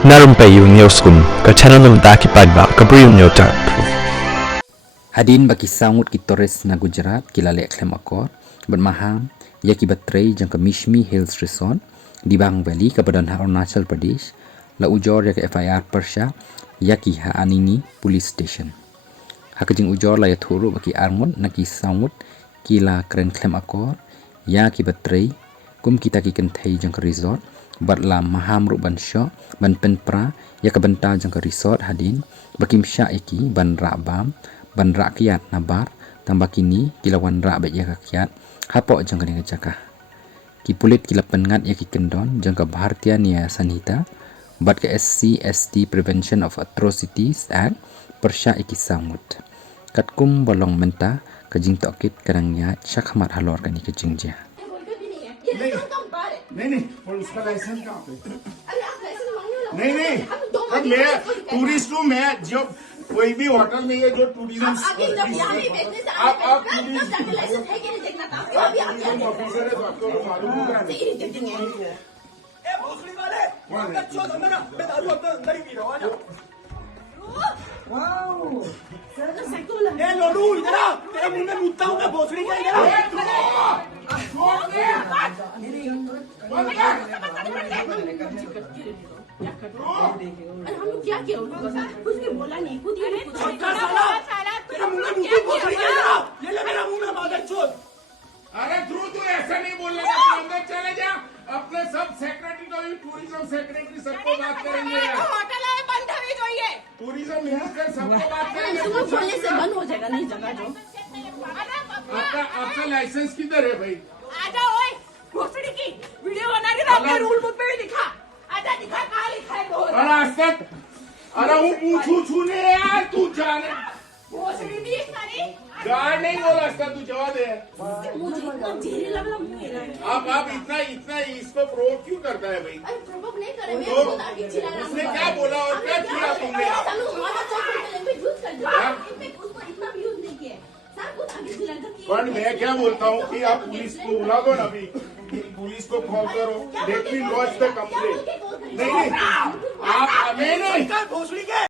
Naroon pa yung newskum ka channel ng taki padba ka brio nyo tarp. Hadin bagi sangut ki Torres na Gujarat kilale klem akor bermaham ya ki batray jang ka Mishmi Hills Resort di Bang Valley ka badan Arunachal Pradesh la ujor ya ka FIR Persha ya ki ha anini police station. Hakajing ujor la ya thuru bagi armut na ki sangut kila kren klem akor ya ki batray kum kita ki kenthai jang ka resort bat la maham ru ban syo ban penpra ya ka banta jang ka resort hadin bakim sya iki ban rabam ban rakyat nabar tambah kini kilawan rak bet ya rakyat hapok jang kene jaka ki pulit kila pengat ya ki kendon jang ka Bhartiya Nya Sanhita bat ke SC ST Prevention of Atrocities Act persya iki samut katkum bolong menta kajing tokit kadangnya syakmat halor kani kejingja नहीं और उसका licence कहाँ पे नहीं अब मैं tourist हूँ मैं जब कोई भी होटल नहीं है जो टूरिज्म आप ऑफिसर है तो आपको मालूम होगा तेरा मुंह में मुद्दा हूँ मैं भोसड़ी का इधर हम लोग क्या किया कुछ भी बोला नहीं खुद ही मेरा मुंह में बादल छोड़ अरे ध्रुव तू ऐसा नहीं बोलने का अंदर चले जा अपने सब सेक्रेटरी को भी टूरिज्म सेक्रेटरी सबको बात करेंगे होटल है बंद होनी चाहिए टूरिज्म मिनिस्टर सबको बात करेंगे सुबह खोलने से बंद हो जाएगा नहीं जगह जो आपका लाइसेंस किधर है भाई आजा ओए घोसड़ी की वीडियो बना के आपने रूल बुक पे भी दिखा आजा दिखा कहाँ लिखा है अरे अस्तर अरे वो पूछू छूने यार तू जाने घोसड़ी भी सारी गार्ड नहीं बोला अस्तर तू जवाब दे मुझे इतना जहरीला वाला मुंह है आप इतना इसको प्रोवोक क्यों करता है भाई अरे प्रोवोक नहीं करे मैं तो खुद आगे चिल्ला रहा उसने क्या बोला और क्या किया तुमने चालू हमारा चौक लैंग्वेज यूज कर दिया उसको इतना भी यूज नहीं किया सर खुद आगे चिल्ला रहा पर मैं क्या बोलता हूँ कि आप पुलिस को बुला दो ना अभी पुलिस को कॉल करो let me launch the complaint नहीं आप नहीं